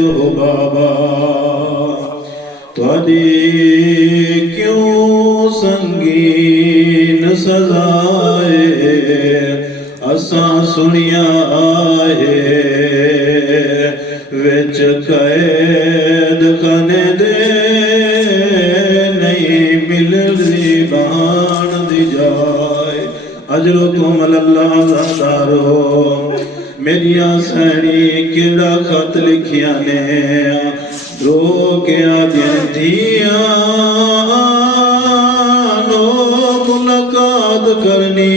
بابا تھوڑی کیوں سنگین سزائے اساں سنیا آئے وچ قید خانے دے نہیں ملدی بان دی جائے اجرکم اللہ زادارو میریاں سہنی کیڑا خط لکھیا نے رو کے آدھیں دیاں نو ملاقات کرنی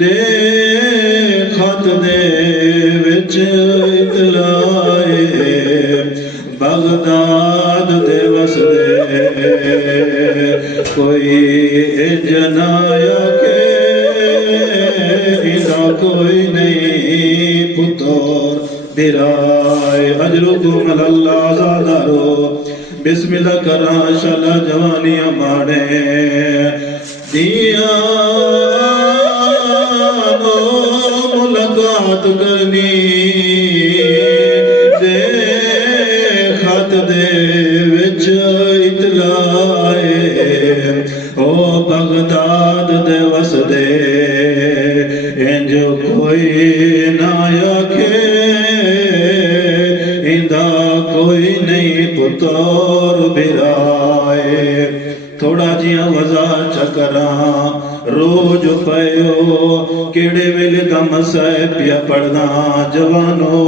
دے خط دے وچ اطلاع بغداد دے وسدے کوئی جنایا کہ کوئی نہیں پتر برائے اجرکم اللہ زادارو بسم اللہ کرا شلا جوانیاں مانے دیاں ملاقات کرنی دے خط دے وچ اطلاع او بغداد دے وسدے جو کوئی نہ آکھے اندہ کوئی نہیں پتر برائے تھوڑا جیاں وزا چکراں روج پیو کیڑے ویلے دا مسائب پیا پڑھنا جوانو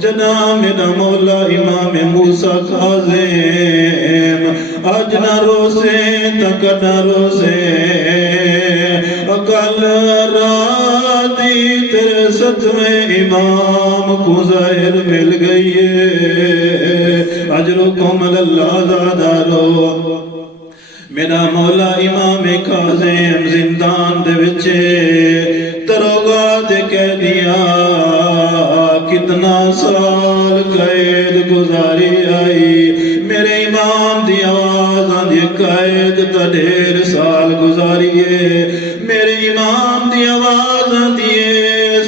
جنا میرا مولا امام موسیٰ کاظم آج نہ روزے تک نہ روزے اکل راتی تیرے ستویں امام کو ظاہر مل گئی ہے اجرکم اللہ زادارو میرا مولا امام کاظم زندان دے وچے تروگا دے کہہ دیا کتنا سال قید گزاری آئی میرے امام دی آواز آندھی قید تا ڈھیر سال گزاریے میرے امام دی آواز آندھی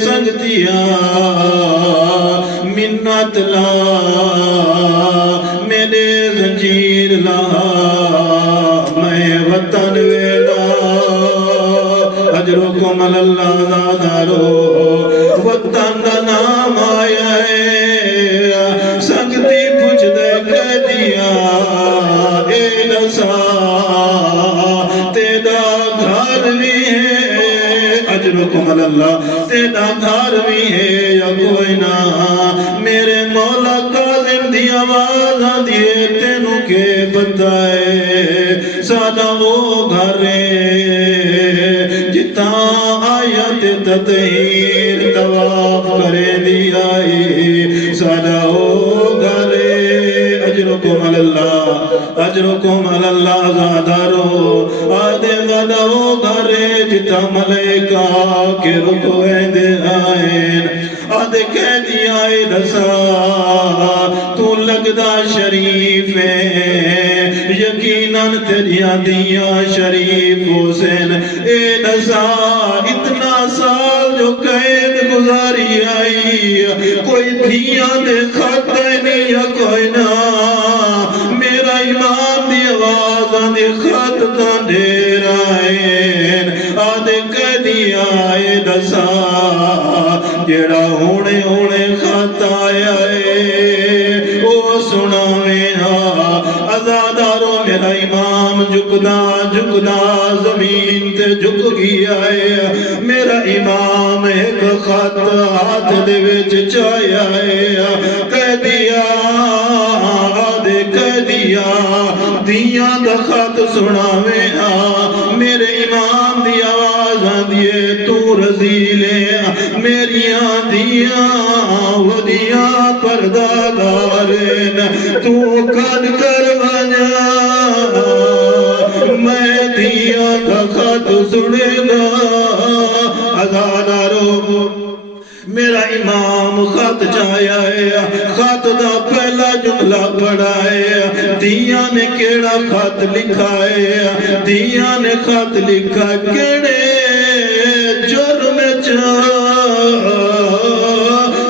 سنگتیا منت لا میرے زنجیر لا میں وطن ویلا اجرکم اللہ زادارو وطن دا نام آیا ہے سنگتی پوچھ دے کہہ دیا اے نسا تیرا گھر بھی ہے اجرکم اللہ تیرا گھر بھی ہے یا کوئی نہ میرے مولا کاظم دی آواز آدھیے تینوں کے بتائے سادہ وہ گھر جتا آیت تطہیر طواف کرے دی آئی سادہ وہ گھر اجرکم اللہ زادارو آدھے سادہ وہ گھر جتا ملائکہ کے رکویں دے آئین آدھے کہہ دیا اے دسا تو لگدا شریف ہے یقیناً تیریاں دیاں شریف حسین اے دسا اتنا سال جو قید گزاری آئی کوئی دیاں دے خط نہیں یا کوئی نہ میرا امام دی آواز آدھے خط تا ڈھیر آئین آدھے کہہ دیا اے دسا جیڑا ہونے خط آیا ہے او سناویں ازادارو میرا امام جھکدا زمین تے جھک گیا ہے میرا امام ایک خط ہاتھ دے وچ چایا ہے کہہ دیا آدھے کہہ دیا دیاں دا خط سناویں میرے امام دی آواز آندھیے تو رزیلے میریاں دیاں ودیاں پردادارن تو کد کر بجا میں دیاں دا خط سنے گا ازادارو میرا امام خط چایا ہے خط دا پہلا جملہ پڑھا ہے دیاں نے کیڑا خط لکھا ہے دیاں نے خط لکھا کیڑے جرم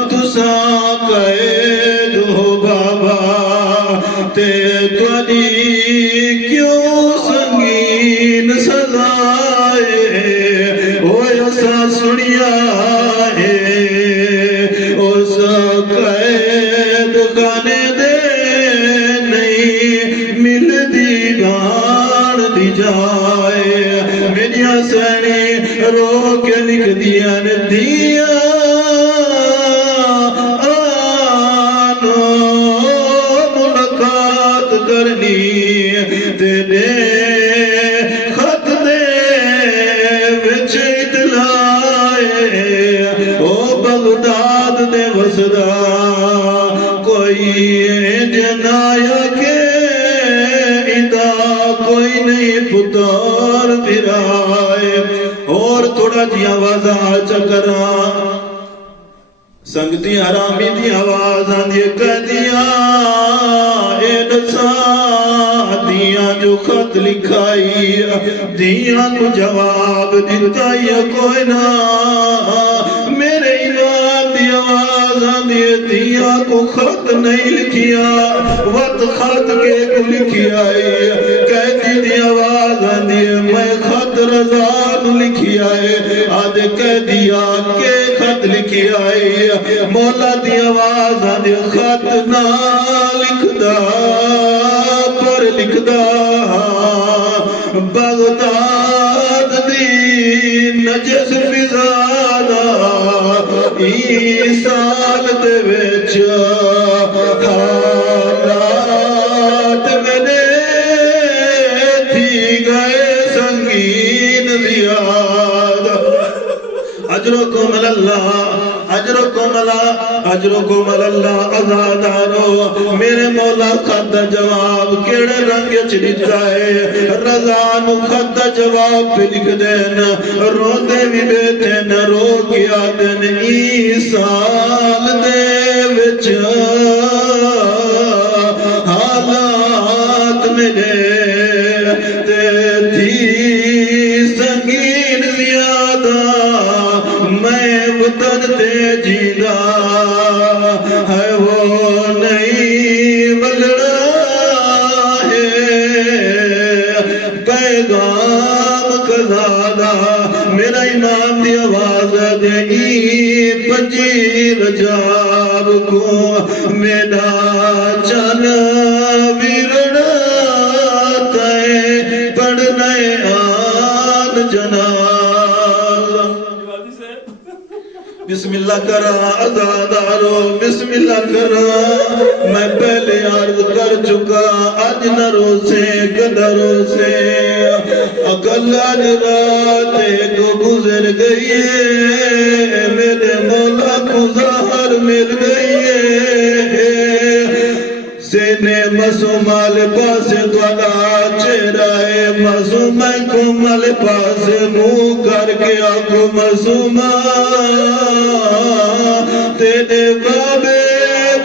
تساں قید ہو بابا تے تھوڑی کیوں سنگین سزائے ہوئے اسا سنیا ہے اس قید خانے دے نہیں مل دی گان دی جائے میری سینی رو کے لکھ دیا دیا آنو ملاقات کرنی تیرے خط دے وچ اطلاعے او بغداد دے وسدا کوئی جنایا کے ادا کوئی نہیں پتار پھرائے اور تھوڑا جی آواز چکرا سنگتی حرامی دی آواز آندھی کہدیاں اے دسا دیاں جو خط لکھائی دیاں کو جواب دیتا یا کوئی نہ میرے ایمان دی آواز آندھی دیاں کو خط نہیں لکھیا وقت خط کے کو لکھیا کہتی دی آواز آندھی میں خط رضان لکھیا آدھے کہہ دیا کہ خط لکھیا مولا دی آواز آدھے خط نہ لکھدا پر لکھدا بغداد دی نجس فضادا سال دے وچ حالات میرے تھی گئے سنگین زیاد اجرکم اللہ اجرکم اللہ ازادارو میرے مولا خط جواب کیڑے رنگ چلیتا ہے رضان خط جواب پہ لکھ دین رو دے بھی بیٹھے نہ رو کیا دن سال دے وچ حالات میرے تے تھی سنگین زیادہ میں وطن تے جینا ہے وہ نہیں بلڑا ہے پیغام کزادہ میرا امام دی آواز دے پنجی رجاب کو میرا چل ویرڑا تے پڑھنے آن جناب بسم اللہ کرا ازادارو بسم اللہ کرا میں پہلے عرض کر چکا آج نہ روسے گدہ روسے اکل آج رات کو گزر گئی ہے میرے مولا کو ظاہر مل گئی ہے سینے مسومال پاس دولا چہرائے مسومہ کو مل پاس منہ کر کے آنکھو مسومہ تیرے بابے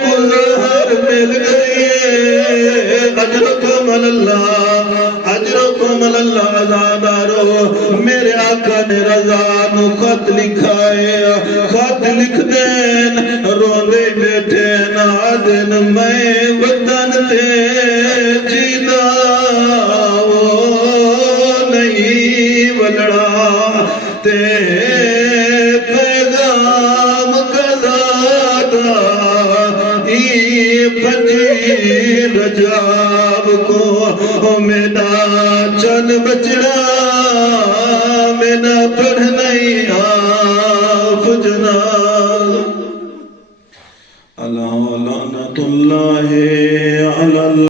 کو ظاہر مل گئی اجرکم اللہ ازادارو میرے آقا نے رضا نو خط لکھائے خط لکھ دین روندے بیٹھے نادن میں وطن تے جینا وہ نہیں بلڑا تے پیغام کزادہ پنجی رجاب کو میرا چل بچڑا میرا پڑھ نہیں آپ جناب اللہ لعنت اللہ